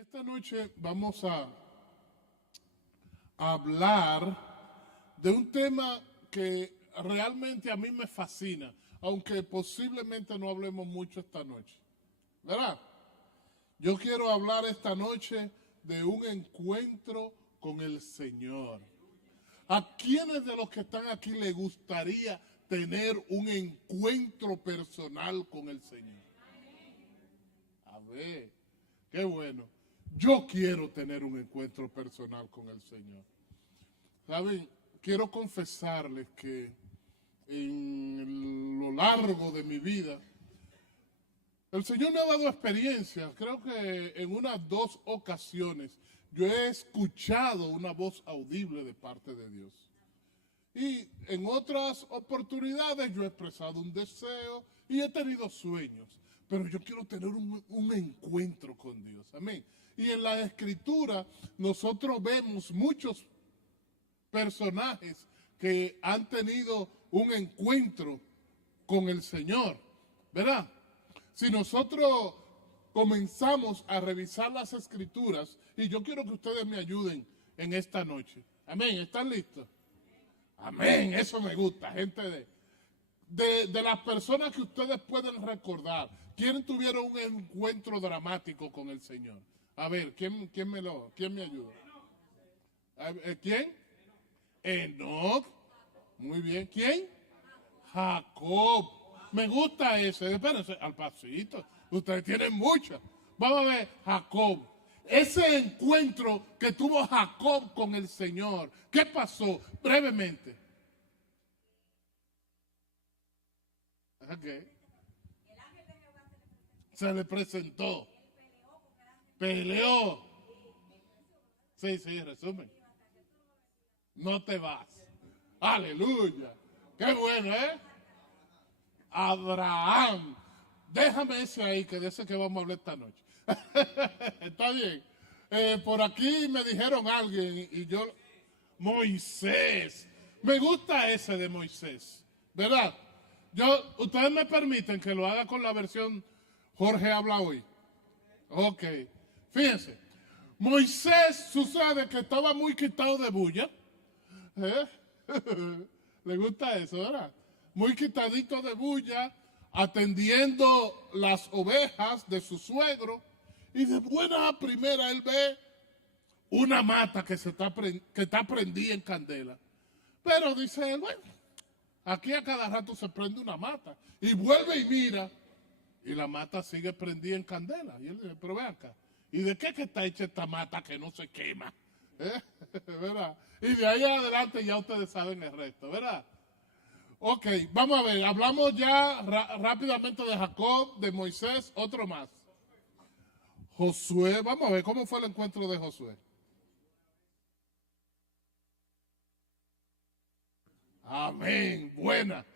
Esta noche vamos a hablar de un tema que realmente a mí me fascina, aunque posiblemente no hablemos mucho esta noche, ¿verdad? Yo quiero hablar esta noche de un encuentro con el Señor. ¿A quiénes de los que están aquí les gustaría tener un encuentro personal con el Señor? A ver, qué bueno. Yo quiero tener un encuentro personal con el Señor. ¿Saben? Quiero confesarles que en lo largo de mi vida, el Señor me ha dado experiencias. Creo que en unas 2 ocasiones yo he escuchado una voz audible de parte de Dios. Y en otras oportunidades yo he expresado un deseo y he tenido sueños. Pero yo quiero tener un encuentro con Dios. Amén. Y en la Escritura nosotros vemos muchos personajes que han tenido un encuentro con el Señor, ¿verdad? Si nosotros comenzamos a revisar las Escrituras, y yo quiero que ustedes me ayuden en esta noche. Amén, ¿están listos? Amén, eso me gusta, gente de las personas que ustedes pueden recordar. ¿Quién tuvieron un encuentro dramático con el Señor? A ver, ¿quién me ayuda? ¿Quién? Enoc. Muy bien. ¿Quién? Jacob. Me gusta ese. Espérense, al pasito. Ustedes tienen muchas. Vamos a ver, Jacob. Ese encuentro que tuvo Jacob con el Señor. ¿Qué pasó? Brevemente. Okay. Se le presentó. Peleó. Sí, resumen. No te vas. Aleluya. Qué bueno, ¿eh? Abraham. Déjame ese ahí, que de ese que vamos a hablar esta noche. Está bien. Por aquí me dijeron alguien y yo... Moisés. Me gusta ese de Moisés. ¿Verdad? Ustedes me permiten que lo haga con la versión Jorge habla hoy. Ok. Fíjense. Moisés sucede que estaba muy quitado de bulla. Le gusta eso, ¿verdad? Muy quitadito de bulla, atendiendo las ovejas de su suegro. Y de buena a primera él ve una mata que está prendida en candela. Pero dice él, bueno, aquí a cada rato se prende una mata. Y vuelve y mira, y la mata sigue prendida en candela. Y él dice, pero ve acá, ¿y de qué que está hecha esta mata que no se quema? ¿Verdad? Y de ahí adelante ya ustedes saben el resto, ¿verdad? Ok, vamos a ver, hablamos ya rápidamente de Jacob, de Moisés, otro más. Josué, vamos a ver, ¿cómo fue el encuentro de Josué? Amén, buena.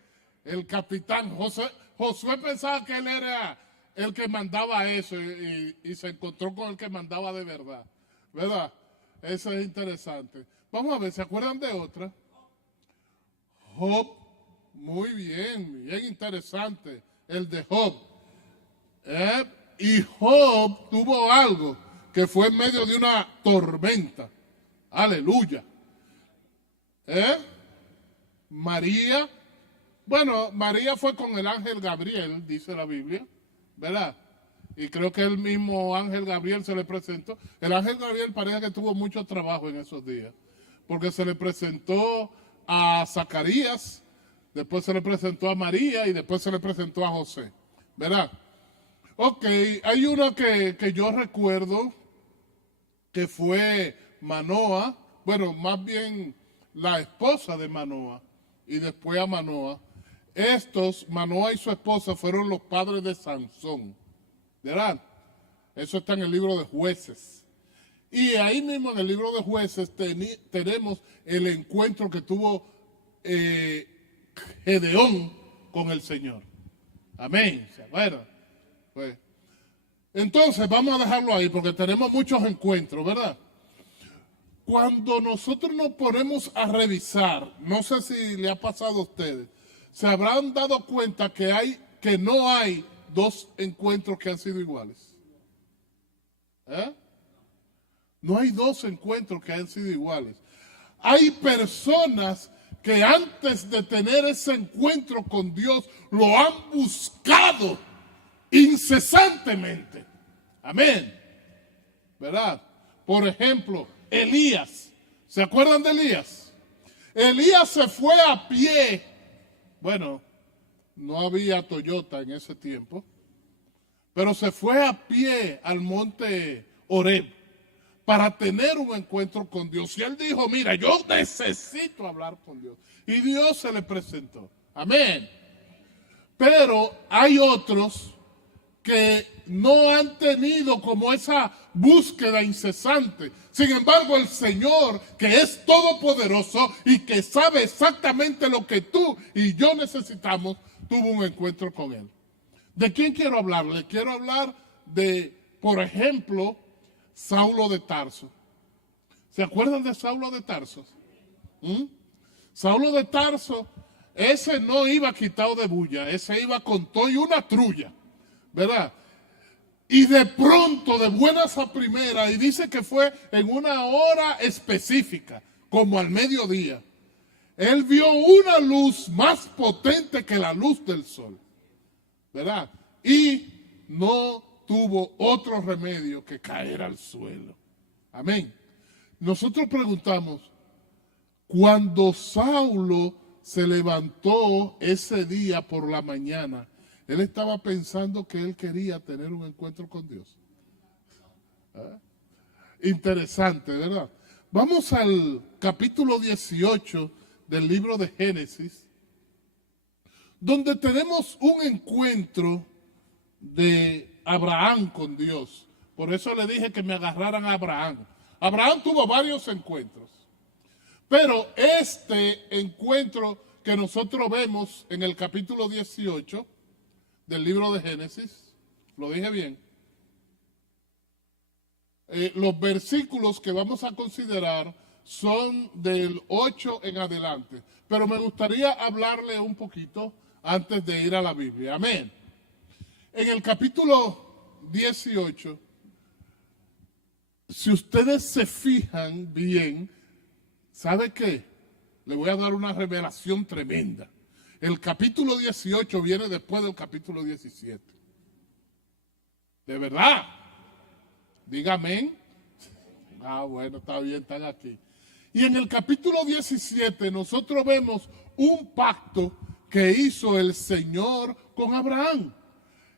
El capitán Josué pensaba que él era el que mandaba eso y se encontró con el que mandaba de verdad, ¿verdad? Eso es interesante. Vamos a ver, ¿se acuerdan de otra? Job, muy bien, bien interesante, el de Job. Y Job tuvo algo que fue en medio de una tormenta. Aleluya. María, bueno, María fue con el ángel Gabriel, dice la Biblia, ¿verdad? Y creo que el mismo ángel Gabriel se le presentó. El ángel Gabriel parece que tuvo mucho trabajo en esos días, porque se le presentó a Zacarías, después se le presentó a María y después se le presentó a José, ¿verdad? Ok, hay uno que yo recuerdo que fue Manoa, bueno, más bien la esposa de Manoa y después a Manoa. Manoa y su esposa fueron los padres de Sansón, ¿verdad? Eso está en el libro de Jueces. Y ahí mismo en el libro de Jueces tenemos el encuentro que tuvo Gedeón con el Señor. Amén, ¿se acuerdan? Pues, entonces vamos a dejarlo ahí porque tenemos muchos encuentros, ¿verdad? Cuando nosotros nos ponemos a revisar, no sé si le ha pasado a ustedes, se habrán dado cuenta que no hay 2 encuentros que han sido iguales. No hay dos encuentros que hayan sido iguales. Hay personas que antes de tener ese encuentro con Dios lo han buscado incesantemente. Amén. ¿Verdad? Por ejemplo, Elías. ¿Se acuerdan de Elías? Elías se fue a pie. Bueno, no había Toyota en ese tiempo, pero se fue a pie al monte Horeb para tener un encuentro con Dios. Y él dijo, mira, yo necesito hablar con Dios. Y Dios se le presentó. Amén. Pero hay otros que no han tenido como esa búsqueda incesante. Sin embargo, el Señor, que es todopoderoso y que sabe exactamente lo que tú y yo necesitamos, tuvo un encuentro con Él. ¿De quién quiero hablar? Le quiero hablar de, por ejemplo, Saulo de Tarso. ¿Se acuerdan de Saulo de Tarso? Saulo de Tarso, ese no iba quitado de bulla, ese iba con todo y una trulla, ¿verdad? Y de pronto, de buenas a primeras, y dice que fue en una hora específica, como al mediodía, él vio una luz más potente que la luz del sol, ¿verdad? Y no tuvo otro remedio que caer al suelo. Amén. Nosotros preguntamos, cuando Saulo se levantó ese día por la mañana, él estaba pensando que él quería tener un encuentro con Dios. ¿Ah? Interesante, ¿verdad? Vamos al capítulo 18 del libro de Génesis, donde tenemos un encuentro de Abraham con Dios. Por eso le dije que me agarraran a Abraham. Abraham tuvo varios encuentros, pero este encuentro que nosotros vemos en el capítulo 18 del libro de Génesis, lo dije bien, los versículos que vamos a considerar son del 8 en adelante, pero me gustaría hablarle un poquito antes de ir a la Biblia. Amén. En el capítulo 18, si ustedes se fijan bien, ¿sabe qué? Le voy a dar una revelación tremenda. El capítulo 18 viene después del capítulo 17. ¿De verdad? Dígame. Ah, bueno, está bien, están aquí. Y en el capítulo 17 nosotros vemos un pacto que hizo el Señor con Abraham.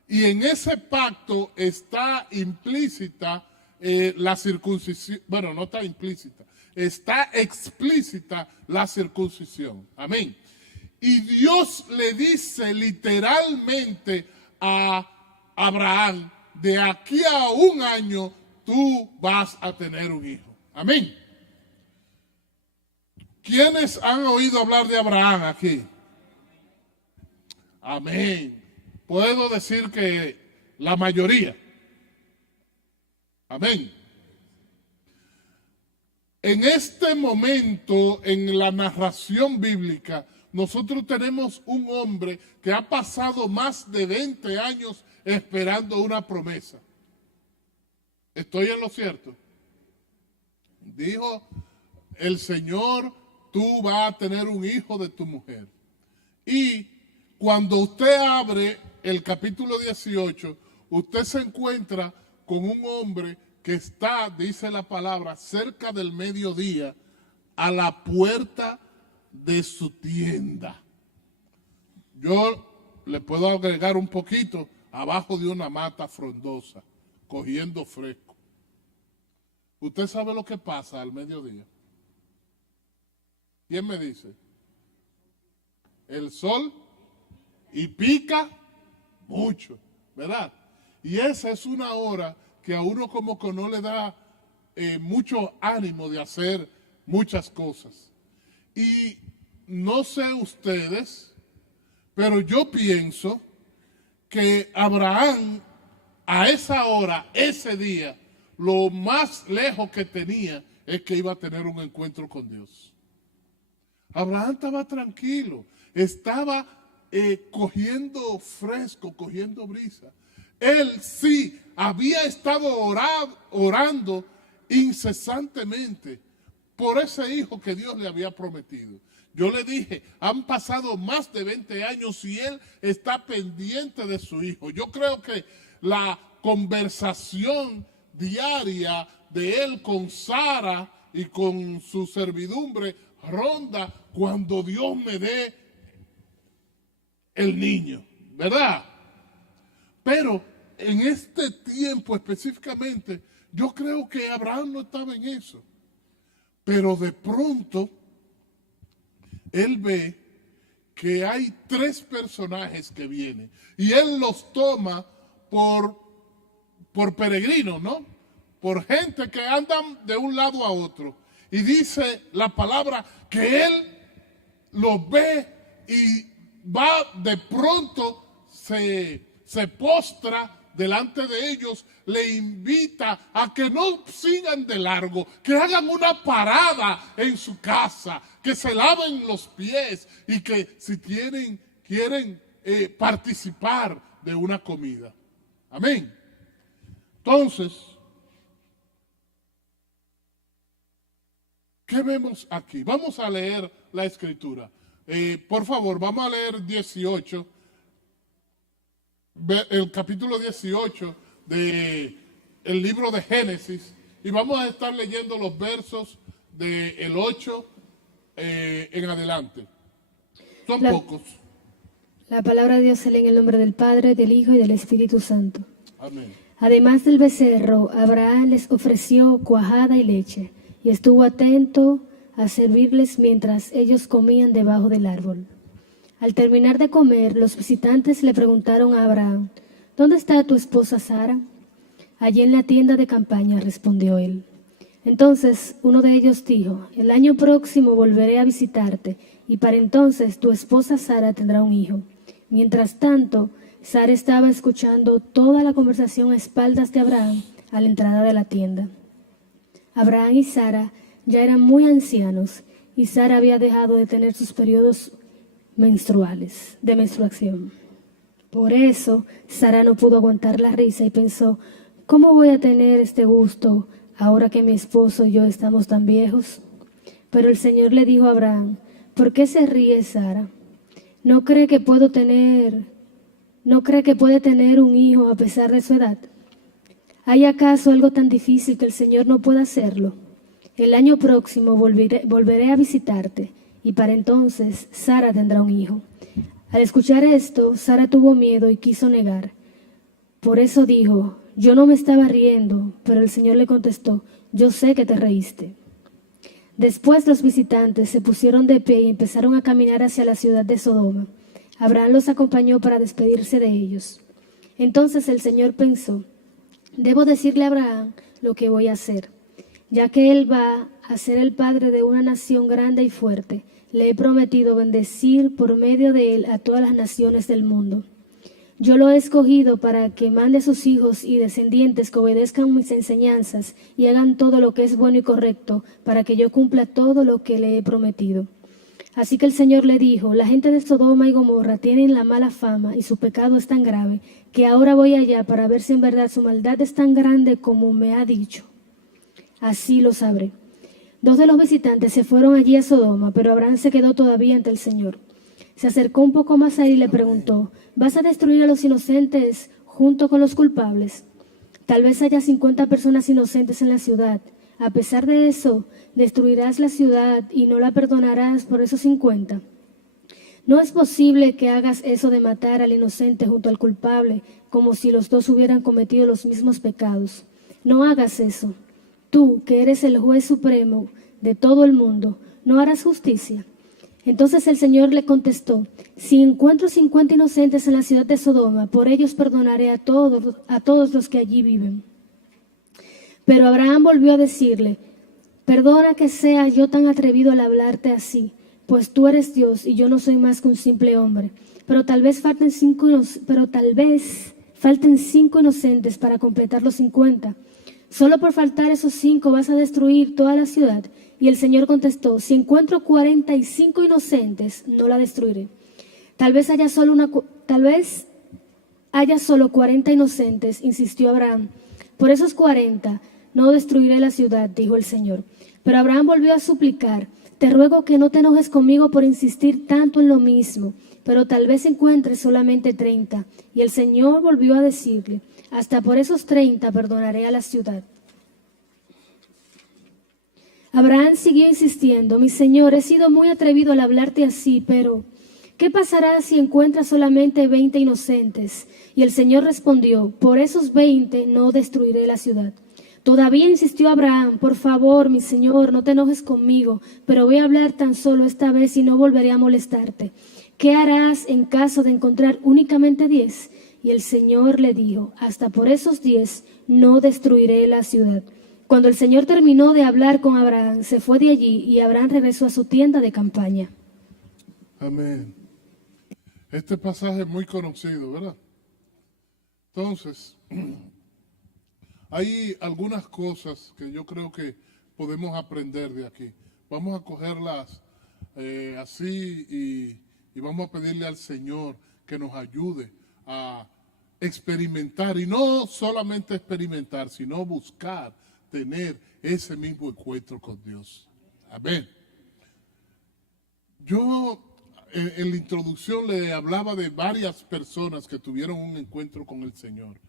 Y en ese pacto está implícita la circuncisión. Bueno, no está implícita. Está explícita la circuncisión. Amén. Y Dios le dice literalmente a Abraham, de aquí a un año tú vas a tener un hijo. Amén. ¿Quiénes han oído hablar de Abraham aquí? Amén. Puedo decir que la mayoría. Amén. En este momento, en la narración bíblica, nosotros tenemos un hombre que ha pasado más de 20 años esperando una promesa. ¿Estoy en lo cierto? Dijo el Señor, tú vas a tener un hijo de tu mujer. Y cuando usted abre el capítulo 18, usted se encuentra con un hombre que está, dice la palabra, cerca del mediodía, a la puerta de su tienda. Yo le puedo agregar un poquito, abajo de una mata frondosa, cogiendo fresco. ¿Usted sabe lo que pasa al mediodía? ¿Quién me dice? El sol, y pica mucho, ¿verdad? Y esa es una hora que a uno como que no le da mucho ánimo de hacer muchas cosas. Y no sé ustedes, pero yo pienso que Abraham a esa hora, ese día, lo más lejos que tenía es que iba a tener un encuentro con Dios. Abraham estaba tranquilo, estaba cogiendo fresco, cogiendo brisa. Él sí había estado orando incesantemente por ese hijo que Dios le había prometido. Yo le dije, han pasado más de 20 años y él está pendiente de su hijo. Yo creo que la conversación diaria de él con Sara y con su servidumbre ronda cuando Dios me dé el niño, ¿verdad? Pero en este tiempo específicamente, yo creo que Abraham no estaba en eso. Pero de pronto, él ve que hay 3 personajes que vienen y él los toma por peregrinos, ¿no? Por gente que andan de un lado a otro. Y dice la palabra que él los ve y va de pronto, se postra delante de ellos, le invita a que no sigan de largo, que hagan una parada en su casa, que se laven los pies y que si quieren participar de una comida. Amén. Entonces, ¿qué vemos aquí? Vamos a leer la escritura. Por favor, vamos a leer 18. El capítulo 18 del libro de Génesis y vamos a estar leyendo los versos del 8 en adelante. Son pocos. La palabra de Dios se lee en el nombre del Padre, del Hijo y del Espíritu Santo. Amén. Además del becerro, Abraham les ofreció cuajada y leche y estuvo atento a servirles mientras ellos comían debajo del árbol. Al terminar de comer, los visitantes le preguntaron a Abraham, ¿dónde está tu esposa Sara? Allí en la tienda de campaña, respondió él. Entonces uno de ellos dijo, el año próximo volveré a visitarte y para entonces tu esposa Sara tendrá un hijo. Mientras tanto, Sara estaba escuchando toda la conversación a espaldas de Abraham a la entrada de la tienda. Abraham y Sara ya eran muy ancianos y Sara había dejado de tener sus periodos de menstruación. Por eso, Sara no pudo aguantar la risa y pensó, ¿cómo voy a tener este gusto ahora que mi esposo y yo estamos tan viejos? Pero el Señor le dijo a Abraham, ¿por qué se ríe Sara? ¿No cree que puede tener un hijo a pesar de su edad? ¿Hay acaso algo tan difícil que el Señor no pueda hacerlo? El año próximo volveré a visitarte y para entonces Sara tendrá un hijo. Al escuchar esto, Sara tuvo miedo y quiso negar. Por eso dijo, yo no me estaba riendo, pero el Señor le contestó, yo sé que te reíste. Después los visitantes se pusieron de pie y empezaron a caminar hacia la ciudad de Sodoma. Abraham los acompañó para despedirse de ellos. Entonces el Señor pensó, debo decirle a Abraham lo que voy a hacer, ya que él va a ser el padre de una nación grande y fuerte. Le he prometido bendecir por medio de él a todas las naciones del mundo. Yo lo he escogido para que mande a sus hijos y descendientes que obedezcan mis enseñanzas y hagan todo lo que es bueno y correcto, para que yo cumpla todo lo que le he prometido. Así que el Señor le dijo, la gente de Sodoma y Gomorra tienen la mala fama y su pecado es tan grave, que ahora voy allá para ver si en verdad su maldad es tan grande como me ha dicho. Así lo sabré. 2 de los visitantes se fueron allí a Sodoma, pero Abraham se quedó todavía ante el Señor. Se acercó un poco más a él y le preguntó, ¿vas a destruir a los inocentes junto con los culpables? Tal vez haya 50 personas inocentes en la ciudad. A pesar de eso, destruirás la ciudad y no la perdonarás por esos 50. No es posible que hagas eso de matar al inocente junto al culpable, como si los dos hubieran cometido los mismos pecados. No hagas eso. Tú, que eres el juez supremo de todo el mundo, ¿no harás justicia? Entonces el Señor le contestó, si encuentro 50 inocentes en la ciudad de Sodoma, por ellos perdonaré a todos los que allí viven. Pero Abraham volvió a decirle, perdona que sea yo tan atrevido al hablarte así, pues tú eres Dios y yo no soy más que un simple hombre. Pero tal vez falten 5 inocentes para completar los 50. Solo por faltar esos 5 vas a destruir toda la ciudad. Y el Señor contestó, si encuentro 45 inocentes, no la destruiré. Tal vez haya solo 40 inocentes, insistió Abraham. Por esos 40, no destruiré la ciudad, dijo el Señor. Pero Abraham volvió a suplicar: te ruego que no te enojes conmigo por insistir tanto en lo mismo, pero tal vez encuentres solamente 30. Y el Señor volvió a decirle: hasta por esos 30 perdonaré a la ciudad. Abraham siguió insistiendo: mi Señor, he sido muy atrevido al hablarte así, pero ¿qué pasará si encuentras solamente 20 inocentes? Y el Señor respondió: por esos 20 no destruiré la ciudad. Todavía insistió Abraham: por favor, mi Señor, no te enojes conmigo, pero voy a hablar tan solo esta vez y no volveré a molestarte. ¿Qué harás en caso de encontrar únicamente 10? Y el Señor le dijo: hasta por esos 10 no destruiré la ciudad. Cuando el Señor terminó de hablar con Abraham, se fue de allí y Abraham regresó a su tienda de campaña. Amén. Este pasaje es muy conocido, ¿verdad? Entonces, hay algunas cosas que yo creo que podemos aprender de aquí. Vamos a cogerlas así y vamos a pedirle al Señor que nos ayude a experimentar, y no solamente experimentar, sino buscar tener ese mismo encuentro con Dios. Amén. Yo en la introducción le hablaba de varias personas que tuvieron un encuentro con el Señor.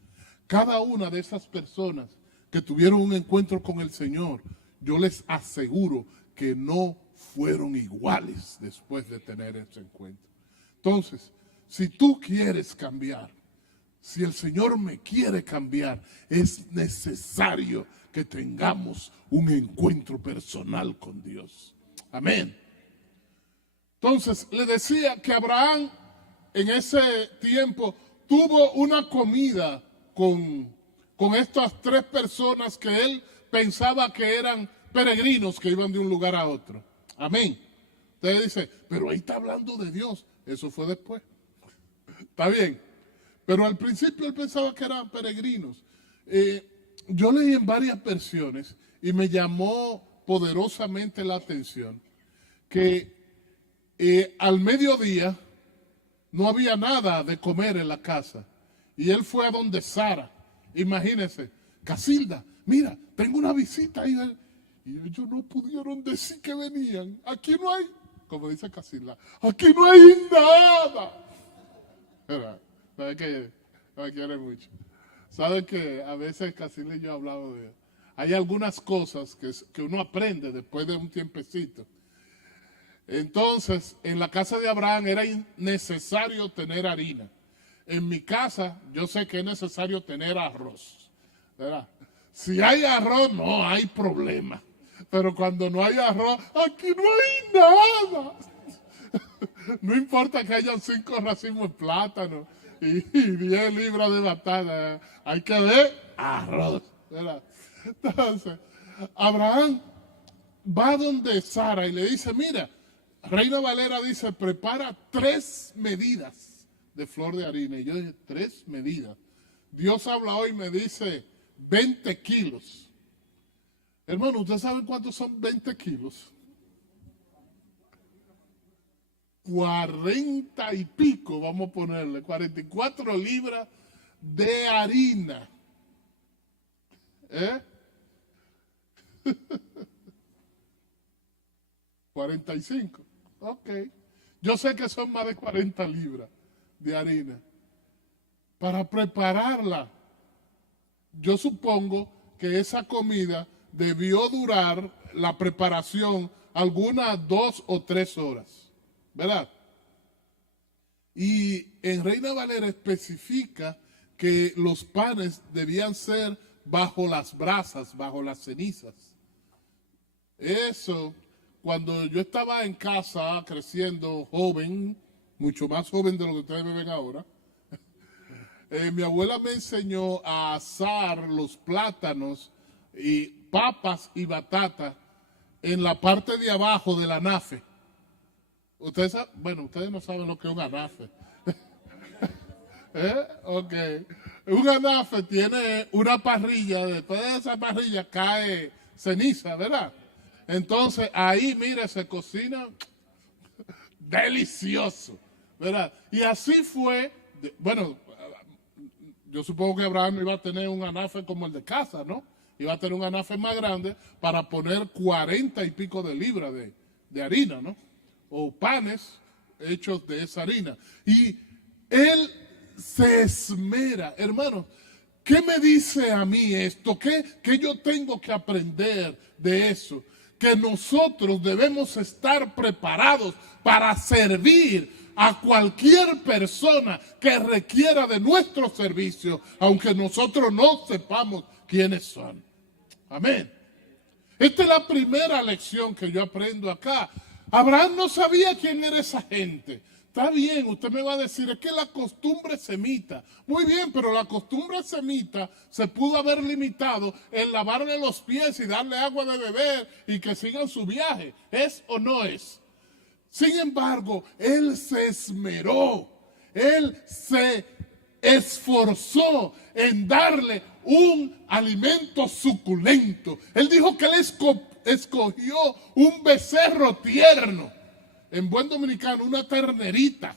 Cada una de esas personas que tuvieron un encuentro con el Señor, yo les aseguro que no fueron iguales después de tener ese encuentro. Entonces, si tú quieres cambiar, si el Señor me quiere cambiar, es necesario que tengamos un encuentro personal con Dios. Amén. Entonces, le decía que Abraham en ese tiempo tuvo una comida con estas 3 personas que él pensaba que eran peregrinos que iban de un lugar a otro. Amén. Usted dice, pero ahí está hablando de Dios. Eso fue después. Está bien. Pero al principio él pensaba que eran peregrinos. Yo leí en varias versiones y me llamó poderosamente la atención que al mediodía no había nada de comer en la casa. Y él fue a donde Sara. Imagínense, Casilda, mira, tengo una visita ahí. Y ellos no pudieron decir que venían. Aquí no hay, como dice Casilda, aquí no hay nada. ¿Sabe que no me quiere mucho? ¿Sabe que a veces Casilda y yo hablamos de... Hay algunas cosas que uno aprende después de un tiempecito. Entonces, en la casa de Abraham era necesario tener harina. En mi casa, yo sé que es necesario tener arroz, ¿verdad? Si hay arroz, no hay problema. Pero cuando no hay arroz, aquí no hay nada. No importa que hayan 5 racimos de plátano y 10 libras de batata. Hay que ver arroz, ¿verdad? Entonces, Abraham va donde Sara y le dice, mira, Reina Valera dice, prepara 3 medidas de flor de harina. Y yo dije, 3 medidas. Dios habla hoy y me dice 20 kilos. Hermano, ¿usted sabe cuántos son 20 kilos? 40 y pico, vamos a ponerle, 44 libras de harina. 45. Ok. Yo sé que son más de 40 libras de harina. Para prepararla, yo supongo que esa comida debió durar la preparación algunas 2 o 3 horas. ¿Verdad? Y en Reina Valera especifica que los panes debían ser bajo las brasas, bajo las cenizas. Eso, cuando yo estaba en casa creciendo joven, mucho más joven de lo que ustedes me ven ahora, mi abuela me enseñó a asar los plátanos y papas y batata en la parte de abajo de la nafe. Ustedes saben, bueno, ustedes no saben lo que es un anafe. Ok. Un anafe tiene una parrilla, después de esa parrilla cae ceniza, ¿verdad? Entonces ahí, mire, se cocina delicioso, ¿verdad? Y así fue, bueno, yo supongo que Abraham iba a tener un anafe como el de casa, ¿no? Iba a tener un anafe más grande para poner 40 y pico de libras de harina, ¿no? O panes hechos de esa harina. Y él se esmera, hermano. ¿Qué me dice a mí esto? ¿Qué yo tengo que aprender de eso? Que nosotros debemos estar preparados para servir a cualquier persona que requiera de nuestro servicio, aunque nosotros no sepamos quiénes son. Amén. Esta es la primera lección que yo aprendo acá. Abraham no sabía quién era esa gente. Está bien, usted me va a decir, es que la costumbre semita. Muy bien, pero la costumbre semita se pudo haber limitado en lavarle los pies y darle agua de beber y que sigan su viaje. ¿Es o no es? Sin embargo, él se esmeró, él se esforzó en darle un alimento suculento. Él dijo que él escogió un becerro tierno. En buen dominicano, una ternerita.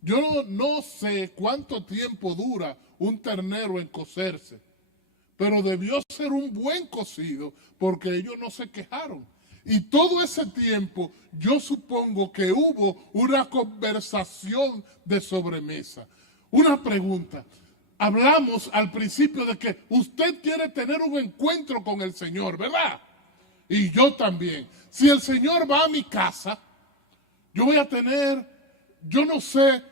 Yo no sé cuánto tiempo dura un ternero en cocerse, pero debió ser un buen cocido porque ellos no se quejaron. Y todo ese tiempo yo supongo que hubo una conversación de sobremesa. Una pregunta. Hablamos al principio de que usted quiere tener un encuentro con el Señor, ¿verdad? Y yo también. Si el Señor va a mi casa, yo voy a tener, yo no sé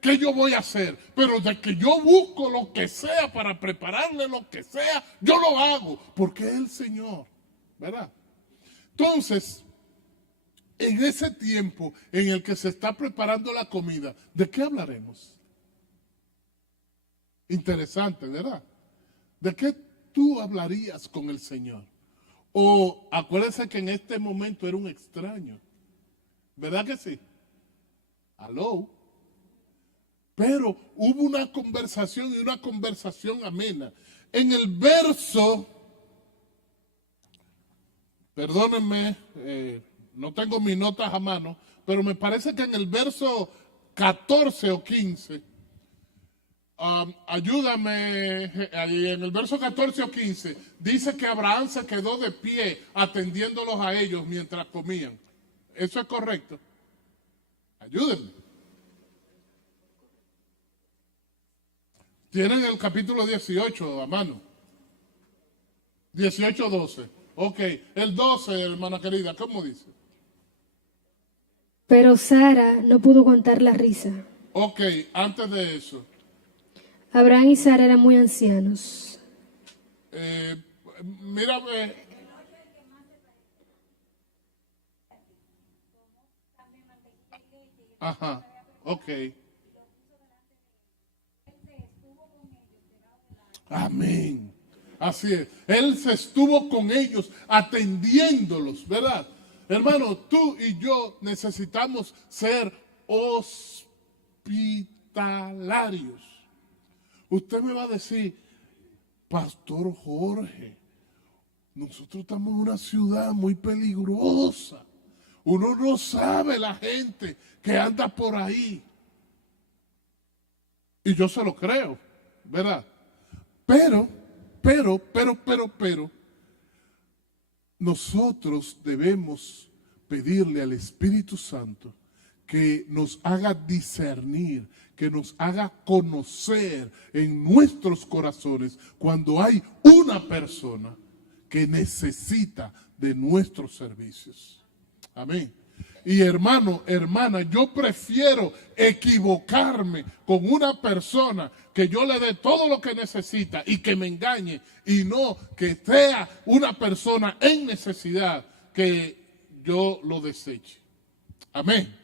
qué yo voy a hacer, pero de que yo busco lo que sea para prepararle lo que sea, yo lo hago, porque es el Señor, ¿verdad? Entonces, en ese tiempo en el que se está preparando la comida, ¿de qué hablaremos? Interesante, ¿verdad? ¿De qué tú hablarías con el Señor? O acuérdense que en este momento era un extraño. ¿Verdad que sí? Aló. Pero hubo una conversación y una conversación amena. En el verso, perdónenme, no tengo mis notas a mano, pero me parece que en el verso 14 o 15, ayúdame, en el verso 14 o 15, dice que Abraham se quedó de pie atendiéndolos a ellos mientras comían. ¿Eso es correcto? Ayúdenme. Tienen el capítulo 18 a mano. 18-12. Ok, el 12, hermana querida, ¿cómo dice? Pero Sara no pudo aguantar la risa. Ok, antes de eso. Abraham y Sara eran muy ancianos. Mírame. Ajá, ok. Amén. Así es. Él se estuvo con ellos atendiéndolos, ¿verdad? Hermano, tú y yo necesitamos ser hospitalarios. Usted me va a decir, Pastor Jorge, nosotros estamos en una ciudad muy peligrosa. Uno no sabe la gente que anda por ahí. Y yo se lo creo, ¿verdad? Pero, nosotros debemos pedirle al Espíritu Santo que nos haga discernir, que nos haga conocer en nuestros corazones cuando hay una persona que necesita de nuestros servicios. Amén. Y hermano, hermana, yo prefiero equivocarme con una persona que yo le dé todo lo que necesita y que me engañe, y no que sea una persona en necesidad que yo lo deseche. Amén.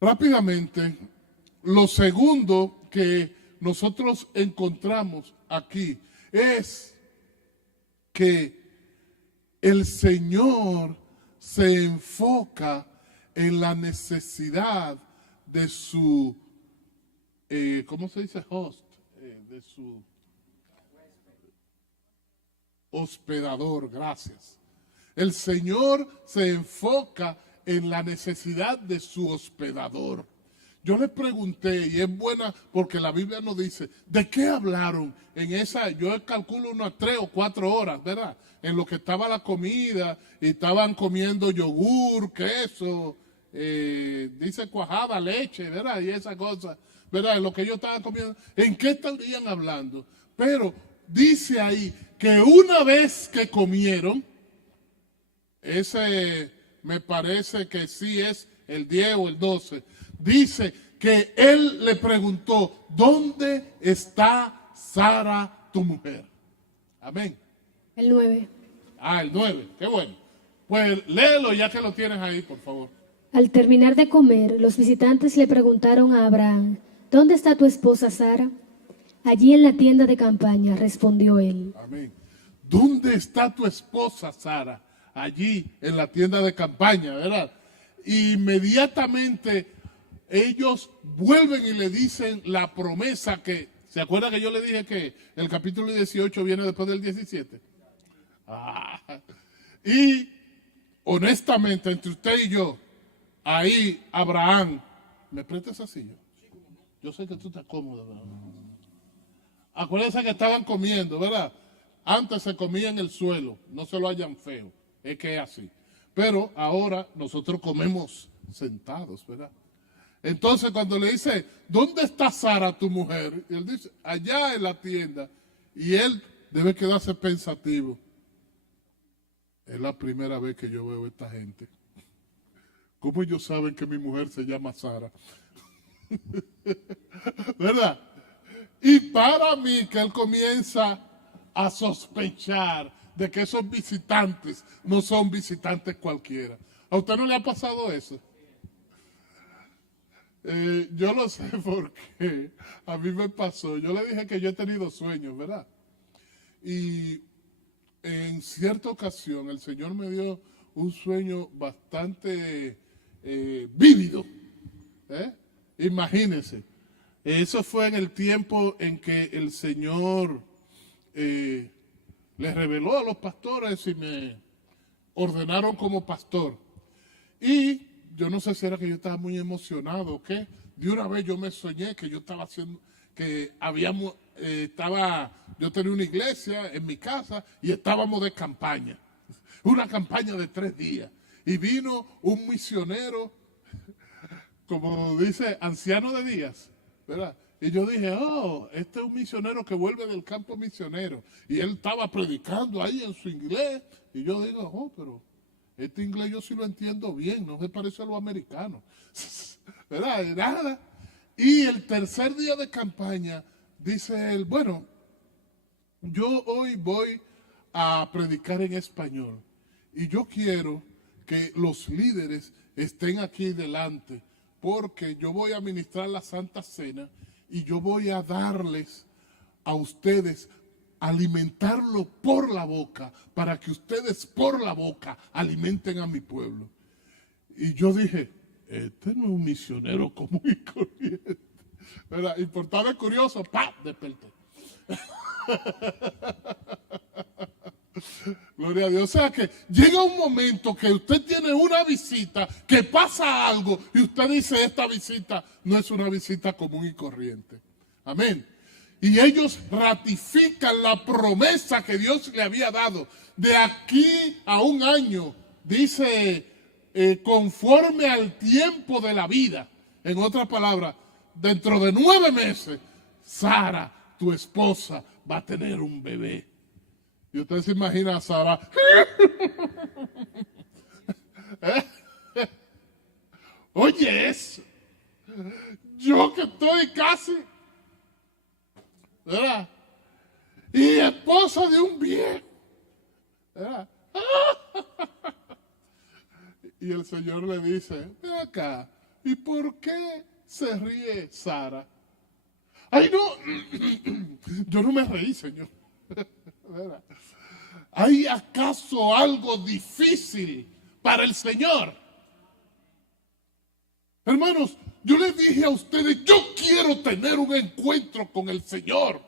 Rápidamente, lo segundo que nosotros encontramos aquí es que el Señor se enfoca en la necesidad de su, ¿cómo se dice? Host, de su hospedador, gracias. El Señor se enfoca en la necesidad de su hospedador. Yo les pregunté, y es buena porque la Biblia nos dice, ¿de qué hablaron en esa? Yo calculo unas 3 o 4 horas, ¿verdad? En lo que estaba la comida, y estaban comiendo yogur, queso, dice cuajada, leche, ¿verdad? Y esa cosa, ¿verdad? En lo que ellos estaban comiendo, ¿en qué estarían hablando? Pero dice ahí que una vez que comieron, ese me parece que sí es el 10 o el 12, dice que él le preguntó, ¿dónde está Sara, tu mujer? Amén. El 9. El 9, qué bueno. Pues léelo ya que lo tienes ahí, por favor. Al terminar de comer, los visitantes le preguntaron a Abraham, ¿dónde está tu esposa Sara? Allí en la tienda de campaña, respondió él. Amén. ¿Dónde está tu esposa Sara? Allí en la tienda de campaña, ¿verdad? Inmediatamente ellos vuelven y le dicen la promesa que, ¿se acuerda que yo le dije que el capítulo 18 viene después del 17? Y honestamente, entre usted y yo, ahí Abraham, ¿me presta esa silla? Yo sé que tú estás cómodo, ¿verdad? Acuérdense que estaban comiendo, ¿verdad? Antes se comía en el suelo, no se lo hayan feo, es que es así. Pero ahora nosotros comemos sentados, ¿verdad? Entonces cuando le dice, ¿dónde está Sara, tu mujer? Y él dice, allá en la tienda. Y él debe quedarse pensativo. Es la primera vez que yo veo a esta gente. ¿Cómo ellos saben que mi mujer se llama Sara? ¿Verdad? Y para mí que él comienza a sospechar de que esos visitantes no son visitantes cualquiera. ¿A usted no le ha pasado eso? Yo lo sé porque a mí me pasó. Yo le dije que yo he tenido sueños, ¿verdad? Y en cierta ocasión el Señor me dio un sueño bastante vívido. Imagínense. Eso fue en el tiempo en que el Señor les reveló a los pastores y me ordenaron como pastor. Y yo no sé si era que yo estaba muy emocionado o qué. De una vez yo me soñé que yo estaba haciendo, que habíamos, yo tenía una iglesia en mi casa y estábamos de campaña. Una campaña de 3 días. Y vino un misionero, como dice, anciano de días, ¿verdad? Y yo dije, este es un misionero que vuelve del campo misionero. Y él estaba predicando ahí en su inglés. Y yo digo, pero este inglés yo sí lo entiendo bien, no se parece a los americanos. ¿Verdad? Y nada. Y el tercer día de campaña, dice él, bueno, yo hoy voy a predicar en español. Y yo quiero que los líderes estén aquí delante, porque yo voy a ministrar la Santa Cena y yo voy a darles a ustedes, alimentarlo por la boca, para que ustedes por la boca alimenten a mi pueblo. Y yo dije, este no es un misionero común y corriente, ¿verdad? Y por estar curioso, ¡pam!, desperté. Gloria a Dios. O sea que llega un momento que usted tiene una visita, que pasa algo y usted dice, esta visita no es una visita común y corriente. Amén. Y ellos ratifican la promesa que Dios le había dado. De aquí a 1 año, dice, conforme al tiempo de la vida. En otras palabras, dentro de 9 meses, Sara, tu esposa, va a tener un bebé. Y usted se imagina a Sara. Oye, eso. Yo que estoy casi, ¿verdad? Y esposa de un viejo, ¿verdad? Y el Señor le dice, ven acá, ¿y por qué se ríe Sara? Ay, no, yo no me reí, Señor. ¿Verdad? ¿Hay acaso algo difícil para el Señor? Hermanos, yo les dije a ustedes, yo quiero tener un encuentro con el Señor,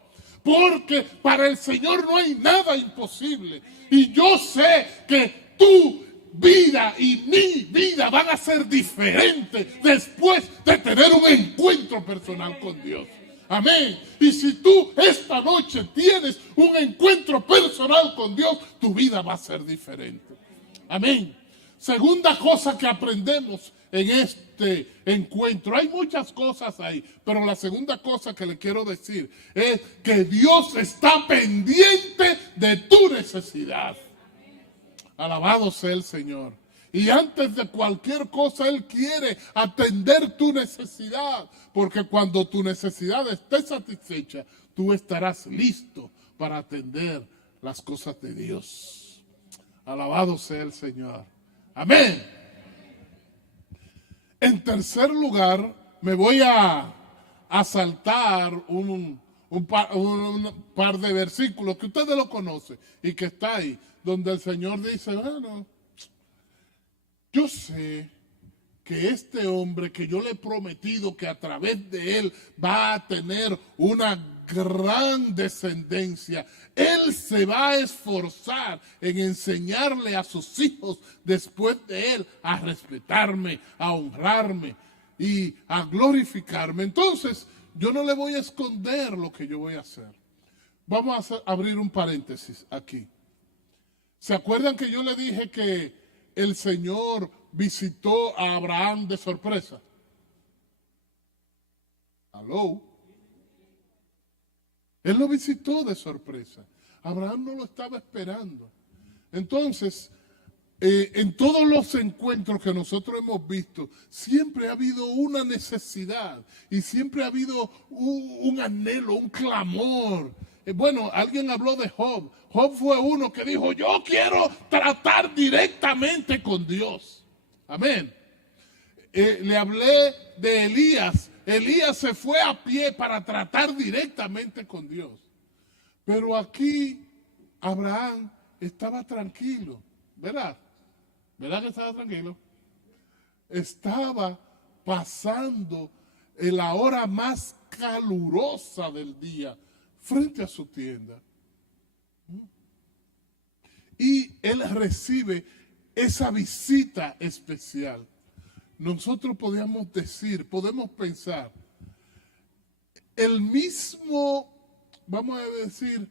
porque para el Señor no hay nada imposible. Y yo sé que tu vida y mi vida van a ser diferentes después de tener un encuentro encuentro personal con Dios. Amén. Y si tú esta noche tienes un encuentro personal con Dios, tu vida va a ser diferente. Amén. Segunda cosa que aprendemos en este encuentro. Hay muchas cosas ahí, pero la segunda cosa que le quiero decir es que Dios está pendiente de tu necesidad. Alabado sea el Señor. Y antes de cualquier cosa, Él quiere atender tu necesidad. Porque cuando tu necesidad esté satisfecha, tú estarás listo para atender las cosas de Dios. Alabado sea el Señor. Amén. En tercer lugar, me voy a saltar un par de versículos que ustedes lo conocen y que está ahí, donde el Señor dice, bueno, yo sé que este hombre que yo le he prometido que a través de él va a tener una gran descendencia, él se va a esforzar en enseñarle a sus hijos después de él a respetarme, a honrarme y a glorificarme. Entonces, yo no le voy a esconder lo que yo voy a hacer. Vamos a abrir un paréntesis aquí. ¿Se acuerdan que yo le dije que el Señor visitó a Abraham de sorpresa? ¿Aló? Él lo visitó de sorpresa. Abraham no lo estaba esperando. Entonces, en todos los encuentros que nosotros hemos visto, siempre ha habido una necesidad y siempre ha habido un anhelo, un clamor. Bueno, alguien habló de Job. Job fue uno que dijo, yo quiero tratar directamente con Dios. Amén. Le hablé de Elías. Elías se fue a pie para tratar directamente con Dios. Pero aquí Abraham estaba tranquilo, ¿verdad? ¿Verdad que estaba tranquilo? Estaba pasando la hora más calurosa del día frente a su tienda. Y él recibe esa visita especial. Nosotros podemos decir, podemos pensar, el mismo, vamos a decir,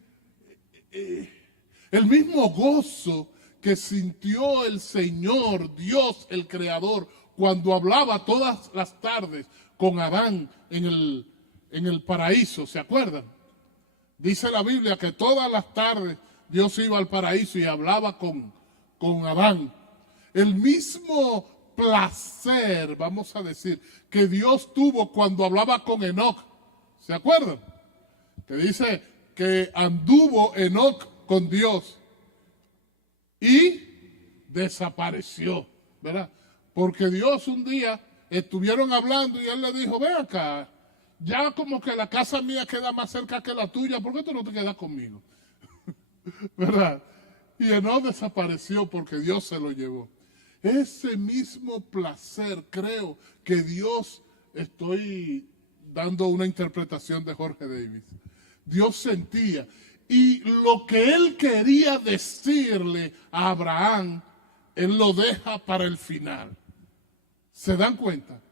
el mismo gozo que sintió el Señor, Dios, el Creador, cuando hablaba todas las tardes con Adán en el paraíso, ¿se acuerdan? Dice la Biblia que todas las tardes Dios iba al paraíso y hablaba con Adán. El mismo placer, vamos a decir, que Dios tuvo cuando hablaba con Enoc. ¿Se acuerdan? Que dice que anduvo Enoc con Dios y desapareció, ¿verdad? Porque Dios un día estuvieron hablando y él le dijo, ven acá, ya como que la casa mía queda más cerca que la tuya, ¿por qué tú no te quedas conmigo? ¿Verdad? Y Enoc desapareció porque Dios se lo llevó. Ese mismo placer, creo que Dios, estoy dando una interpretación de Jorge Davis, Dios sentía. Y lo que él quería decirle a Abraham, él lo deja para el final. ¿Se dan cuenta?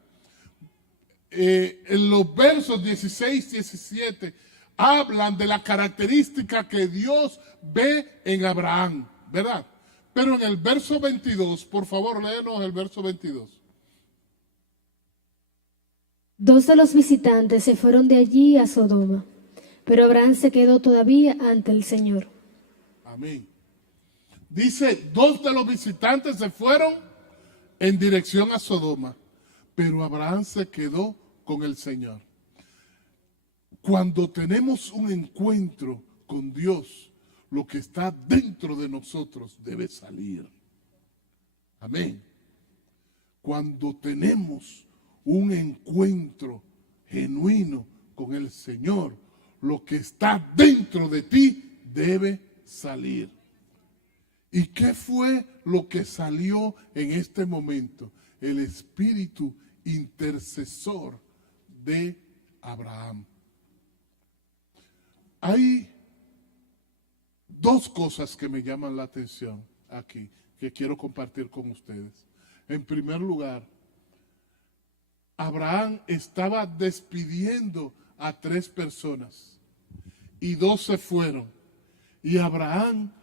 En los versos 16, 17, hablan de la característica que Dios ve en Abraham, ¿verdad? Pero en el verso 22, por favor, léenos el verso 22. 2 de los visitantes se fueron de allí a Sodoma, pero Abraham se quedó todavía ante el Señor. Amén. Dice, 2 de los visitantes se fueron en dirección a Sodoma, pero Abraham se quedó con el Señor. Cuando tenemos un encuentro con Dios, lo que está dentro de nosotros debe salir. Amén. Cuando tenemos un encuentro genuino con el Señor, lo que está dentro de ti debe salir. ¿Y qué fue lo que salió en este momento? El espíritu intercesor de Abraham. Hay dos cosas que me llaman la atención aquí, que quiero compartir con ustedes. En primer lugar, Abraham estaba despidiendo a 3 personas y 2 se fueron. Y Abraham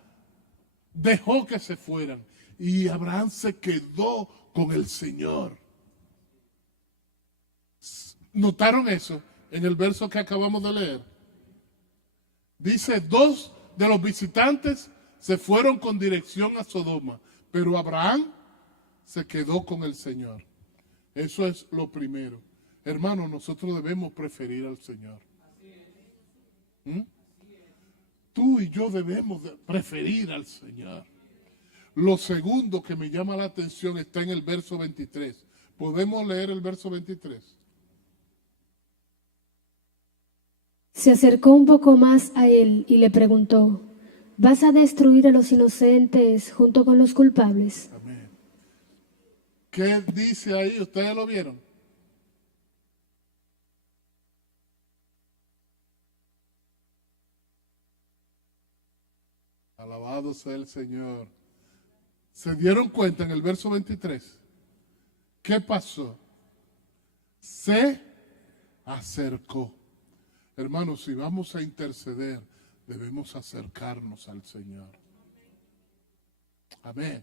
dejó que se fueran y Abraham se quedó con el Señor. ¿Notaron eso en el verso que acabamos de leer? Dice, 2 de los visitantes se fueron con dirección a Sodoma, pero Abraham se quedó con el Señor. Eso es lo primero. Hermanos, nosotros debemos preferir al Señor. Tú y yo debemos preferir al Señor. Lo segundo que me llama la atención está en el verso 23. ¿Podemos leer el verso 23? Se acercó un poco más a él y le preguntó, ¿vas a destruir a los inocentes junto con los culpables? Amén. ¿Qué dice ahí? ¿Ustedes lo vieron? Alabado sea el Señor. ¿Se dieron cuenta en el verso 23? ¿Qué pasó? Se acercó. Hermanos, si vamos a interceder, debemos acercarnos al Señor. Amén.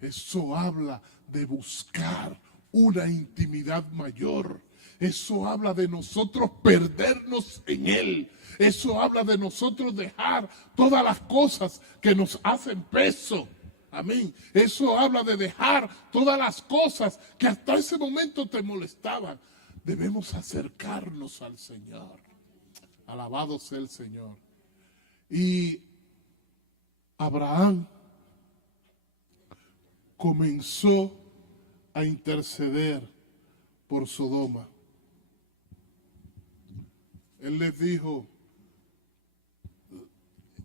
Eso habla de buscar una intimidad mayor. Eso habla de nosotros perdernos en Él. Eso habla de nosotros dejar todas las cosas que nos hacen peso. Amén. Eso habla de dejar todas las cosas que hasta ese momento te molestaban. Debemos acercarnos al Señor. Alabado sea el Señor. Y Abraham comenzó a interceder por Sodoma. Él les dijo,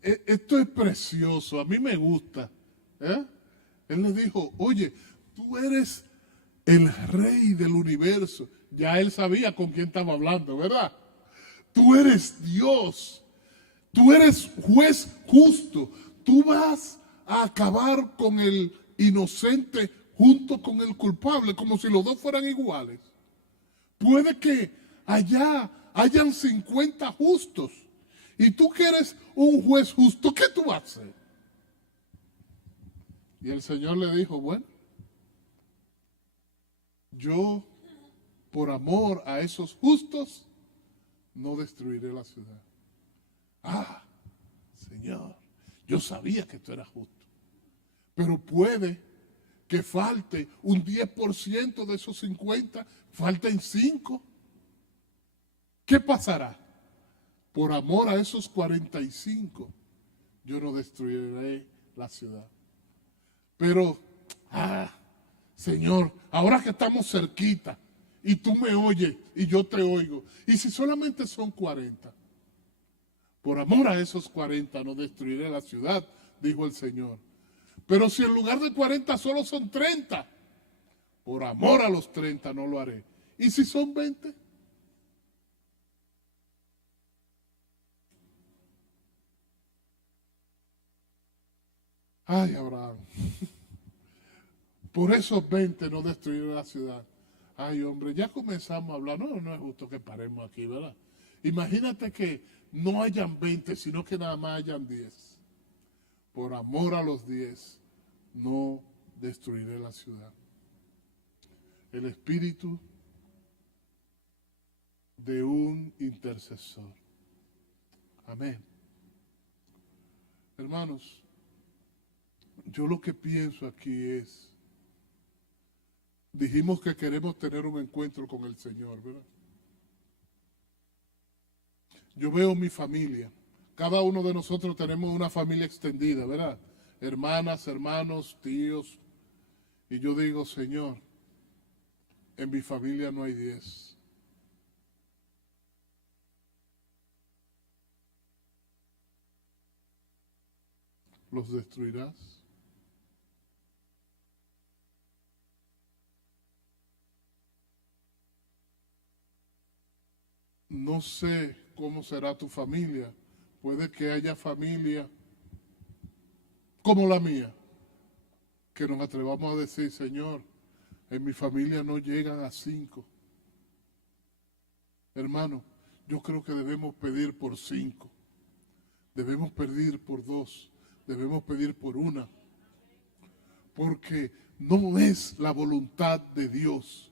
esto es precioso, a mí me gusta. Él les dijo, oye, tú eres el rey del universo. Ya él sabía con quién estaba hablando, ¿verdad? Tú eres Dios, tú eres juez justo, tú vas a acabar con el inocente junto con el culpable, como si los dos fueran iguales. Puede que allá hayan 50 justos y tú que eres un juez justo, ¿qué tú vas a hacer? Y el Señor le dijo, bueno, yo por amor a esos justos no destruiré la ciudad. Ah, Señor, yo sabía que tú eras justo, pero puede que falte un 10% de esos 50, falten 5. ¿Qué pasará? Por amor a esos 45, yo no destruiré la ciudad. Pero, Señor, ahora que estamos cerquita y tú me oyes y yo te oigo, y si solamente son 40, por amor a esos 40 no destruiré la ciudad, dijo el Señor. Pero si en lugar de 40 solo son 30, por amor a los 30 no lo haré. ¿Y si son 20? Ay, Abraham. Por esos 20 no destruiré la ciudad. Ay, hombre, ya comenzamos a hablar. No, no es justo que paremos aquí, ¿verdad? Imagínate que no hayan 20, sino que nada más hayan 10. Por amor a los 10, no destruiré la ciudad. El espíritu de un intercesor. Amén. Hermanos, yo lo que pienso aquí es, dijimos que queremos tener un encuentro con el Señor, ¿verdad? Yo veo mi familia. Cada uno de nosotros tenemos una familia extendida, ¿verdad? Hermanas, hermanos, tíos. Y yo digo, Señor, en mi familia no hay 10. ¿Los destruirás? No sé cómo será tu familia. Puede que haya familia como la mía, que nos atrevamos a decir, Señor, en mi familia no llegan a 5. Hermano, yo creo que debemos pedir por 5. Debemos pedir por 2. Debemos pedir por 1. Porque no es la voluntad de Dios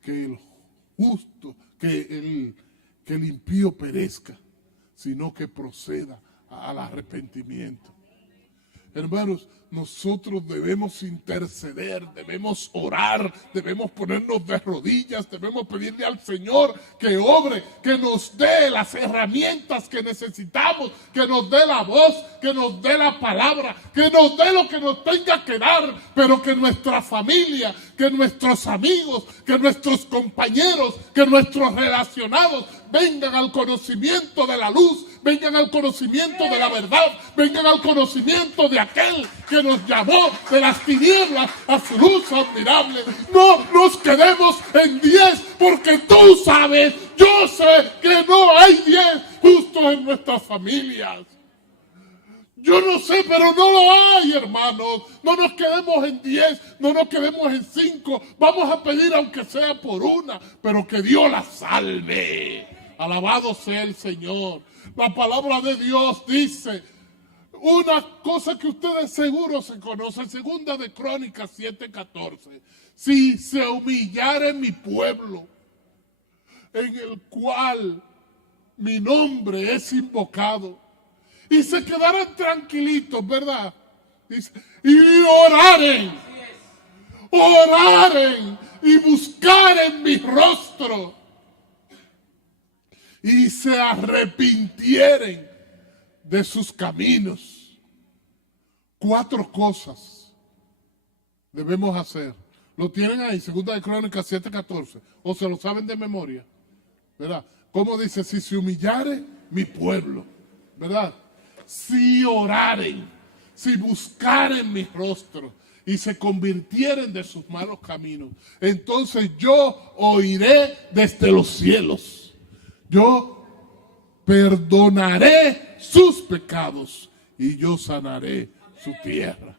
que el justo, que el impío perezca, sino que proceda al arrepentimiento. Hermanos, nosotros debemos interceder, debemos orar, debemos ponernos de rodillas, debemos pedirle al Señor que obre, que nos dé las herramientas que necesitamos, que nos dé la voz, que nos dé la palabra, que nos dé lo que nos tenga que dar, pero que nuestra familia, que nuestros amigos, que nuestros compañeros, que nuestros relacionados vengan al conocimiento de la luz, vengan al conocimiento de la verdad, vengan al conocimiento de aquel que nos llamó de las tinieblas a su luz admirable. No nos quedemos en 10, porque tú sabes, yo sé que no hay 10 justos en nuestras familias. Yo no sé, pero no lo hay, hermanos. No nos quedemos en 10, no nos quedemos en 5. Vamos a pedir aunque sea por 1, pero que Dios la salve. Alabado sea el Señor. La palabra de Dios dice una cosa que ustedes seguro se conocen, 2 de Crónicas 7:14. Si se humillare mi pueblo, en el cual mi nombre es invocado, y se quedaran tranquilitos, ¿verdad? Dice, y oraren y buscaren mi rostro, y se arrepintieren de sus caminos. 4 cosas debemos hacer. Lo tienen ahí, 2 de Crónicas 7:14, o se lo saben de memoria, ¿verdad? ¿Cómo dice? Si se humillare mi pueblo, ¿verdad? Si oraren, si buscaren mi rostro y se convirtieren de sus malos caminos, entonces yo oiré desde los cielos. Yo perdonaré sus pecados y yo sanaré su tierra.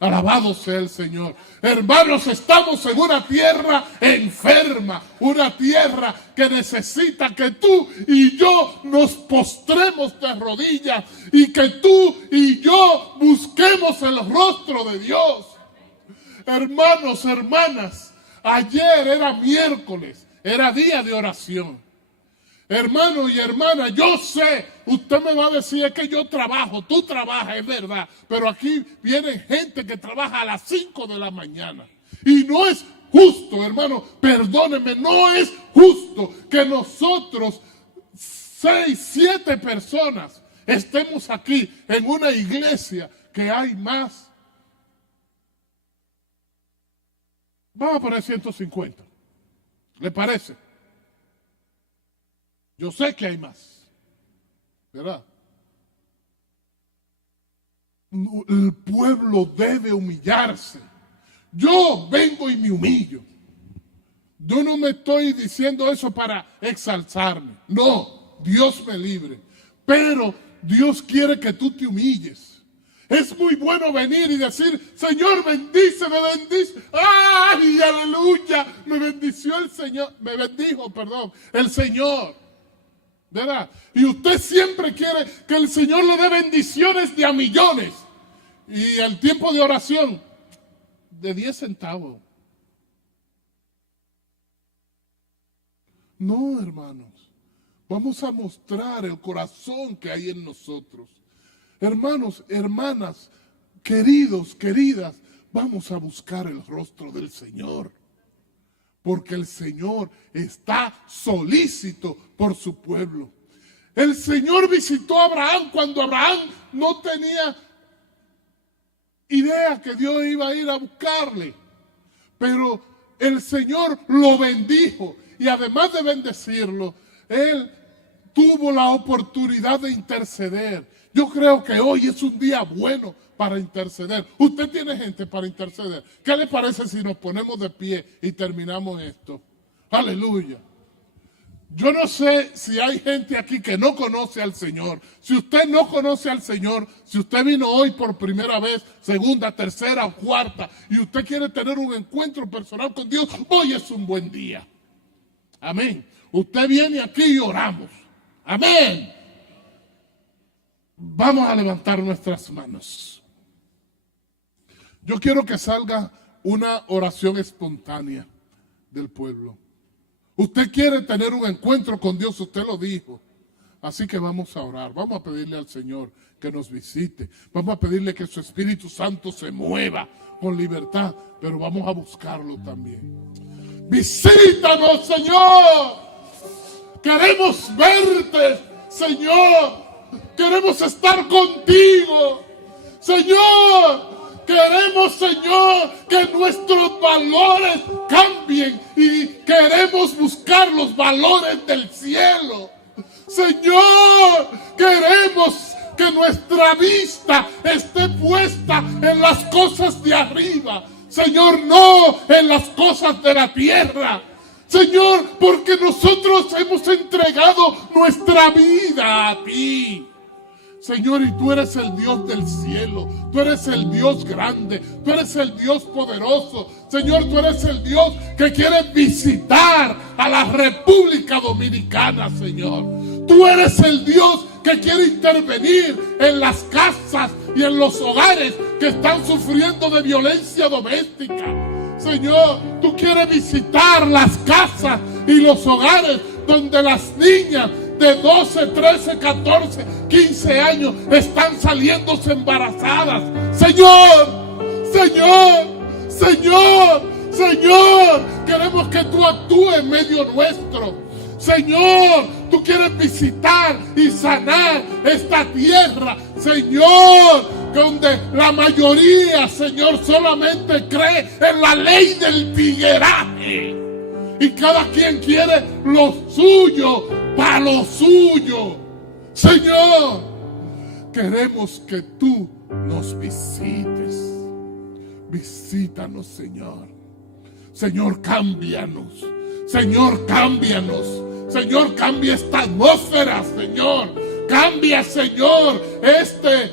Alabado sea el Señor. Hermanos, estamos en una tierra enferma, una tierra que necesita que tú y yo nos postremos de rodillas y que tú y yo busquemos el rostro de Dios. Hermanos, hermanas, ayer era miércoles, era día de oración. Hermano y hermana, yo sé, usted me va a decir, es que yo trabajo, tú trabajas, es verdad, pero aquí viene gente que trabaja a las 5 de la mañana. Y no es justo, hermano, perdónenme, no es justo que nosotros, 6, 7 personas, estemos aquí en una iglesia que hay más. Vamos a poner 150, ¿le parece? Yo sé que hay más, ¿verdad? El pueblo debe humillarse. Yo vengo y me humillo. Yo no me estoy diciendo eso para exaltarme. No, Dios me libre. Pero Dios quiere que tú te humilles. Es muy bueno venir y decir, Señor, bendice, me bendice. ¡Ay, aleluya! Me bendijo el Señor. ¿Verdad? Y usted siempre quiere que el Señor le dé bendiciones de a millones. Y el tiempo de oración, de 10 centavos. No, hermanos. Vamos a mostrar el corazón que hay en nosotros. Hermanos, hermanas, queridos, queridas, vamos a buscar el rostro del Señor. Porque el Señor está solícito por su pueblo. El Señor visitó a Abraham cuando Abraham no tenía idea que Dios iba a ir a buscarle. Pero el Señor lo bendijo y además de bendecirlo, Él tuvo la oportunidad de interceder. Yo creo que hoy es un día bueno para interceder. Usted tiene gente para interceder. ¿Qué le parece si nos ponemos de pie y terminamos esto? Aleluya. Yo no sé si hay gente aquí que no conoce al Señor. Si usted no conoce al Señor, si usted vino hoy por primera vez, segunda, tercera o cuarta, y usted quiere tener un encuentro personal con Dios, hoy es un buen día. Amén. Usted viene aquí y oramos. Amén. Vamos a levantar nuestras manos. Yo quiero que salga una oración espontánea del pueblo. Usted quiere tener un encuentro con Dios, usted lo dijo. Así que vamos a orar, vamos a pedirle al Señor que nos visite. Vamos a pedirle que su Espíritu Santo se mueva con libertad, pero vamos a buscarlo también. Visítanos, Señor. Queremos verte, Señor. Queremos estar contigo, Señor. Queremos, Señor, que nuestros valores cambien y queremos buscar los valores del cielo. Señor, queremos que nuestra vista esté puesta en las cosas de arriba. Señor, no en las cosas de la tierra. Señor, porque nosotros hemos entregado nuestra vida a ti. Señor, y tú eres el Dios del cielo, tú eres el Dios grande, tú eres el Dios poderoso. Señor, tú eres el Dios que quiere visitar a la República Dominicana, Señor. Tú eres el Dios que quiere intervenir en las casas y en los hogares que están sufriendo de violencia doméstica. Señor, tú quieres visitar las casas y los hogares donde las niñas de 12, 13, 14, 15 años están saliéndose embarazadas. Señor, Señor, Señor, Señor, queremos que tú actúes en medio nuestro. Señor, tú quieres visitar y sanar esta tierra, Señor, donde la mayoría, Señor, solamente cree en la ley del tigueraje. Y cada quien quiere lo suyo para lo suyo. Señor, queremos que tú nos visites. Visítanos, Señor. Señor, cámbianos. Señor, cámbianos. Señor, cambia esta atmósfera, Señor. Cambia, Señor, este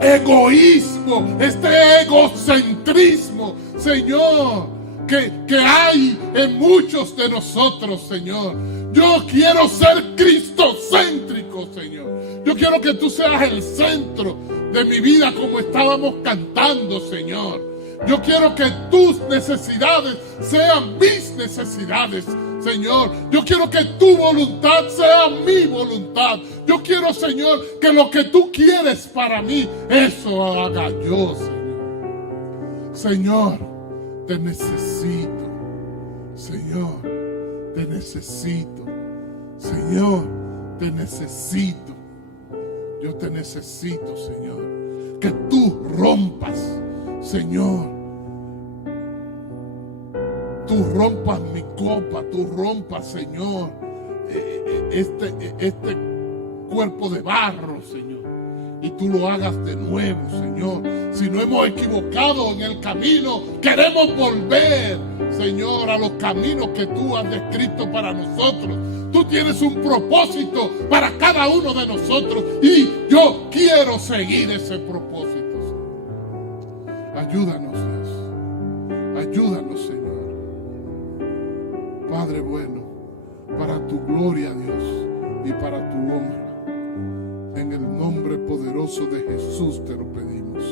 egoísmo, este egocentrismo, Señor, que hay en muchos de nosotros, Señor. Yo quiero ser cristocéntrico, Señor. Yo quiero que tú seas el centro de mi vida, como estábamos cantando, Señor. Yo quiero que tus necesidades sean mis necesidades, Señor. Yo quiero que tu voluntad sea mi voluntad. Yo quiero, Señor, que lo que tú quieres para mí, eso haga yo, Señor. Señor, te necesito. Señor, te necesito. Señor, te necesito. Yo te necesito, Señor. Que tú rompas, Señor. Tú rompas mi copa, tú rompas, Señor, este cuerpo de barro, Señor. Y tú lo hagas de nuevo, Señor. Si no hemos equivocado en el camino, queremos volver, Señor, a los caminos que tú has descrito para nosotros. Tú tienes un propósito para cada uno de nosotros y yo quiero seguir ese propósito, Señor. Ayúdanos, Dios. Ayúdanos, Señor. Padre bueno, para tu gloria, Dios, y para tu honra. En el nombre poderoso de Jesús te lo pedimos.